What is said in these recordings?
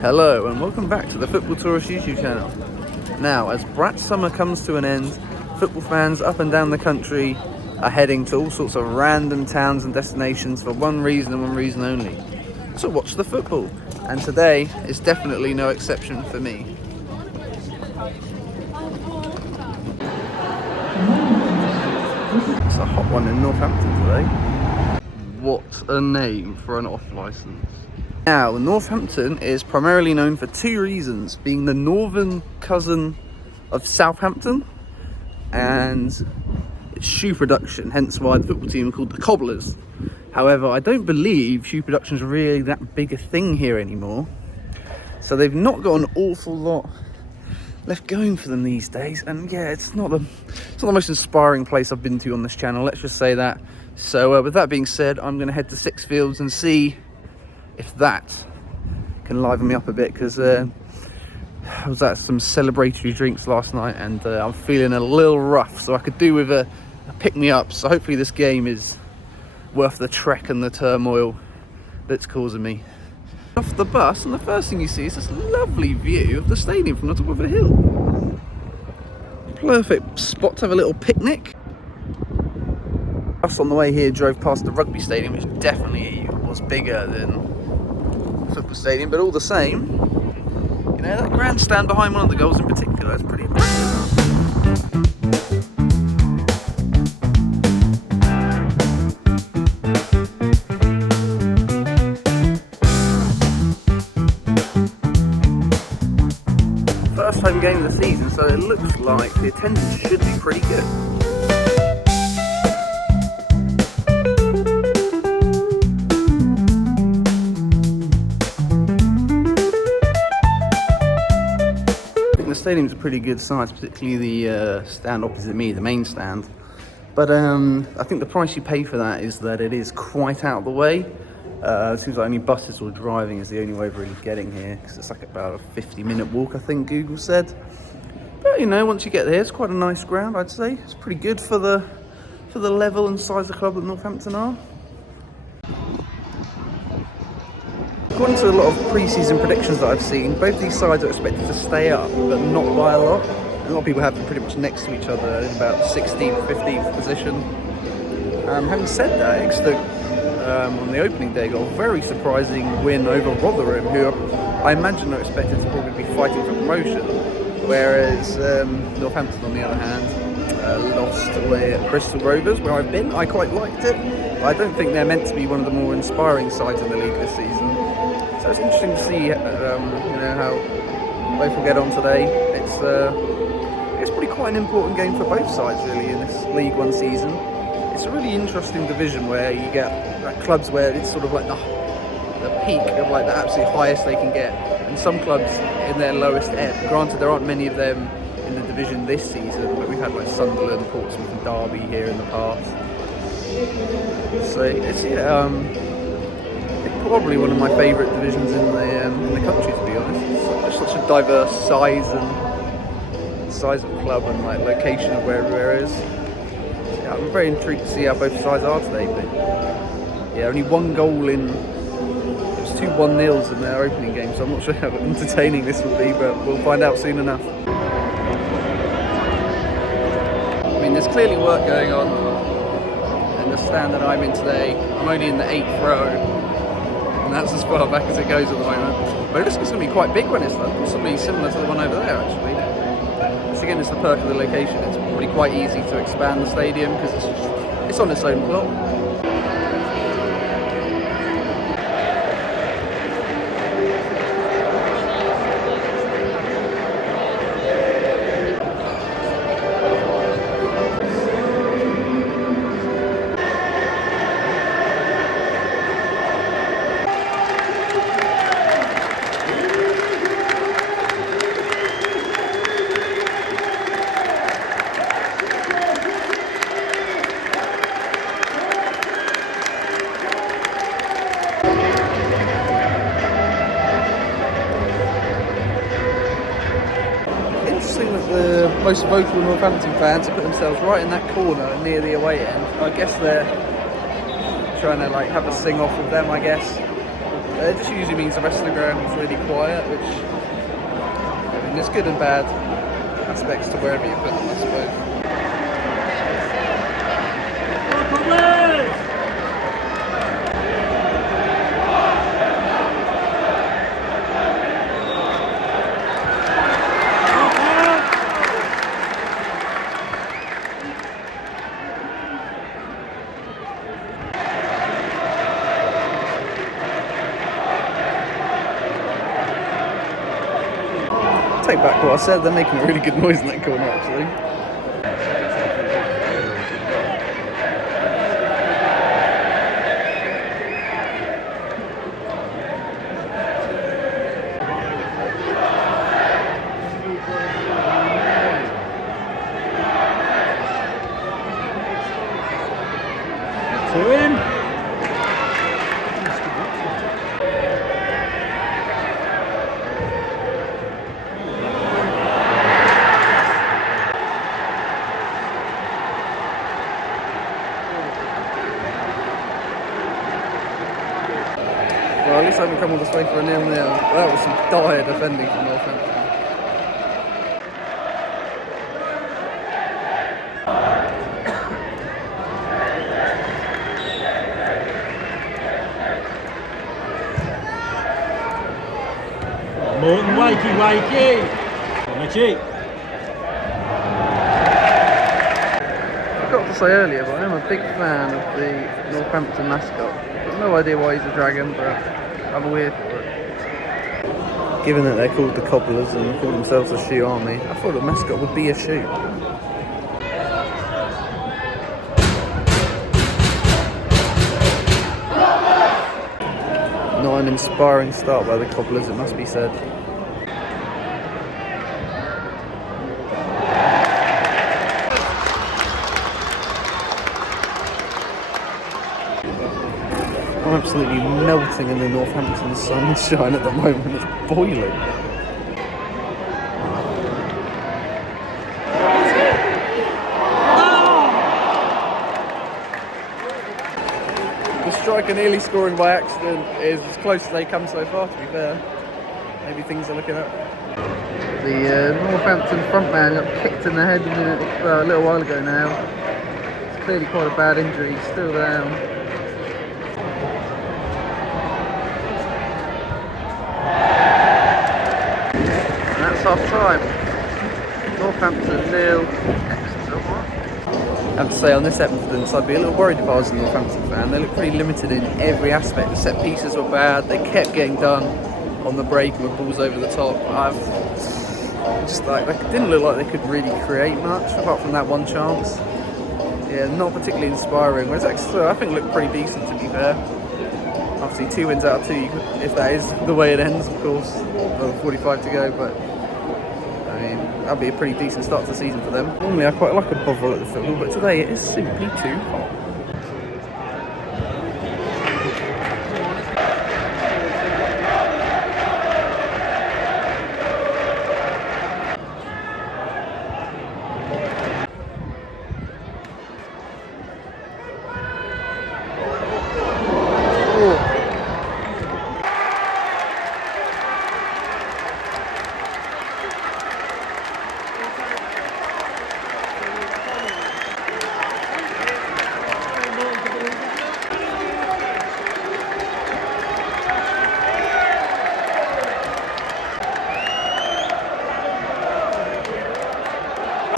Hello and welcome back to the Football Tourist YouTube channel. Now, as Brat summer comes to an end, football fans up and down the country are heading to all sorts of random towns and destinations for one reason and one reason only: to watch the football. And today is definitely no exception for me. It's a hot one in Northampton today. What a name for an off licence. Now, Northampton is primarily known for two reasons: being the northern cousin of Southampton and its shoe production, hence why the football team are called the Cobblers. However, I don't believe shoe production is really that big a thing here anymore, so they've not got an awful lot left going for them these days. And yeah, it's not the most inspiring place I've been to on this channel, let's just say that. So with that being said, I'm going to head to Sixfields and see if that can liven me up a bit, because I was at some celebratory drinks last night and I'm feeling a little rough, so I could do with a pick-me-up. So hopefully this game is worth the trek and the turmoil that's causing me. Off the bus, and the first thing you see is this lovely view of the stadium from the top of a hill. Perfect spot to have a little picnic. Us on the way here drove past the rugby stadium, which definitely was bigger than the football stadium, but all the same, you know, that grandstand behind one of the goals in particular is pretty impressive. First home game of the season, so it looks like the attendance should be pretty good. The stadium's a pretty good size, particularly the stand opposite me, the main stand. But I think the price you pay for that is that it is quite out of the way. It seems like only buses or driving is the only way of really getting here, because it's like about a 50-minute walk, I think Google said. But you know, once you get there, it's quite a nice ground, I'd say. It's pretty good for the level and size of the club that Northampton are. According to a lot of pre-season predictions that I've seen, both these sides are expected to stay up, but not by a lot. A lot of people have them pretty much next to each other in about 16th, 15th position. Having said that, Exeter on the opening day got a very surprising win over Rotherham, who I imagine are expected to probably be fighting for promotion. Whereas Northampton, on the other hand, lost away at Bristol Rovers, where I've been. I quite liked it. I don't think they're meant to be one of the more inspiring sides in the league this season. So it's interesting to see, you know, how both will get on today. It's pretty quite an important game for both sides, really, in this League One season. It's a really interesting division where you get clubs where it's sort of like the peak of like the absolute highest they can get, and some clubs in their lowest ebb. Granted, there aren't many of them in the division this season, but we've had like Sunderland, Portsmouth, and Derby here in the past. So it's probably one of my favourite divisions in the country, to be honest. It's such a diverse size of club and like location of where everywhere is. So, yeah, I'm very intrigued to see how both sides are today. But yeah, only one goal in. It was 2 1-0s in their opening game, so I'm not sure how entertaining this will be, but we'll find out soon enough. I mean, there's clearly work going on in the stand that I'm in today. I'm only in the 8th row, and that's as far back as it goes at the moment. But it looks like it's going to be quite big when it's done, possibly similar to the one over there actually. So again, it's the perk of the location. It's probably quite easy to expand the stadium because it's on its own plot. The most vocal Northampton fans have put themselves right in that corner near the away end. I guess they're trying to like have a sing off with them, I guess. It just usually means the rest of the ground is really quiet, which, I mean, there's good and bad aspects to wherever you put them, I suppose. Take back what I said, they're making a really good noise in that corner actually. Two in. Well, at least I haven't come all this way for a 0-0. That was some dire defending from Northampton. Morton, wakey. On the cheek. I forgot to say earlier, but I am a big fan of the Northampton mascot. I've no idea why he's a dragon, but I'm a weird for it. Given that they're called the Cobblers and call themselves the Shoe Army, I thought the mascot would be a shoe. Not an inspiring start by the Cobblers, it must be said. I'm absolutely melting in the Northampton sunshine at the moment, it's boiling. The striker nearly scoring by accident is as close as they come so far, to be fair. Maybe things are looking up. The Northampton frontman got kicked in the head a little while ago now. It's clearly quite a bad injury, he's still down. Half time. Northampton 0, Exeter 1. I have to say, on this evidence, I'd be a little worried if I was a Northampton fan. They look pretty limited in every aspect. The set pieces were bad. They kept getting done on the break with balls over the top. They didn't look like they could really create much apart from that one chance. Yeah, not particularly inspiring. Whereas Exeter, I think, looked pretty decent, to be fair. Obviously, 2 wins out of 2, if that is the way it ends, of course. Well, 45 to go, but I mean, that'd be a pretty decent start to the season for them. Normally, I quite like a bovril at the football, but today it is simply too hot.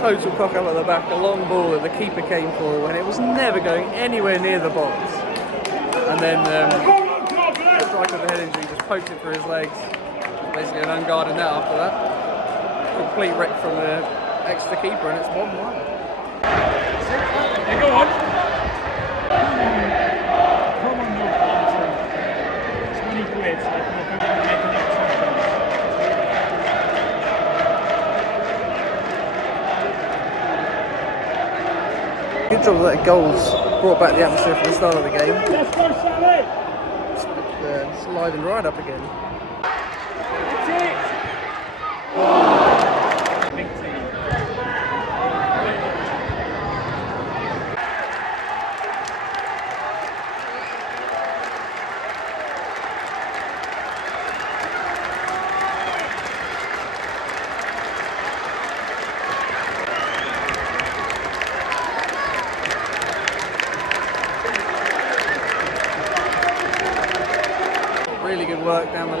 Total cock up at the back, a long ball that the keeper came for when it was never going anywhere near the box. And then the striker with the head injury just poked it through his legs. Basically an unguarded net after that. Complete wreck from the Exeter keeper, and it's 1-1. Hey, go on. Come on, Northampton. 20 quid. So I think we're making it. Good job that goals brought back the atmosphere for the start of the game. Let's go, Sally! It's livened right up again. That's it! Big team.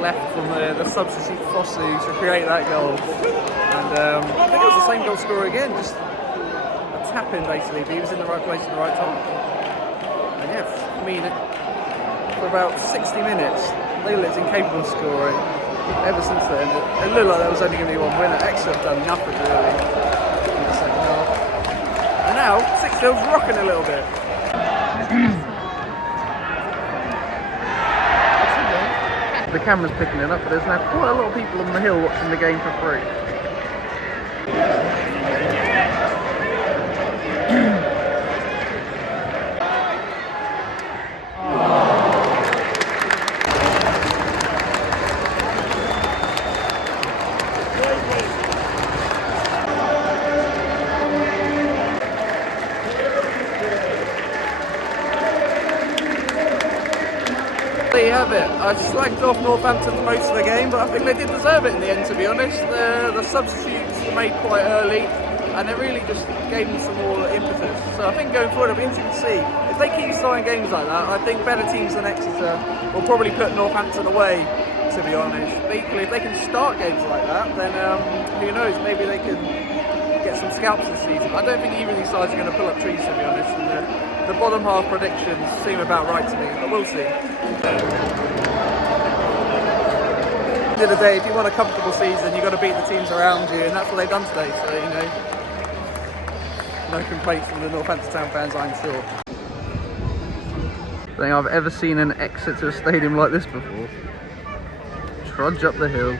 left from the substitute Fosu to create that goal. And I think it was the same goal scorer again, just a tap in basically, but he was in the right place at the right time. And yeah, I mean, for about 60 minutes, Leyland's incapable of scoring. Ever since then, it looked like there was only going to be one winner. Exeter have done nothing really in the second half. And now, 6-0's rocking a little bit. The camera's picking it up, but there's now quite a lot of people on the hill watching the game for free. There you have it. I slagged off Northampton for most of the game, but I think they did deserve it in the end, to be honest. The substitutes were made quite early, and it really just gave them some more impetus. So I think going forward, it'll be interesting to see. If they keep starting games like that, I think better teams than Exeter will probably put Northampton away, to be honest. But equally, if they can start games like that, then who knows, maybe they can get some scalps this season. I don't think either of these sides are going to pull up trees, to be honest. And the bottom half predictions seem about right to me, but we'll see. At the end of the day, if you want a comfortable season, you've got to beat the teams around you, and that's what they've done today. So, you know, no complaints from the Northampton Town fans, I'm sure. I don't think I've ever seen an Exeter stadium like this before. Trudge up the hill.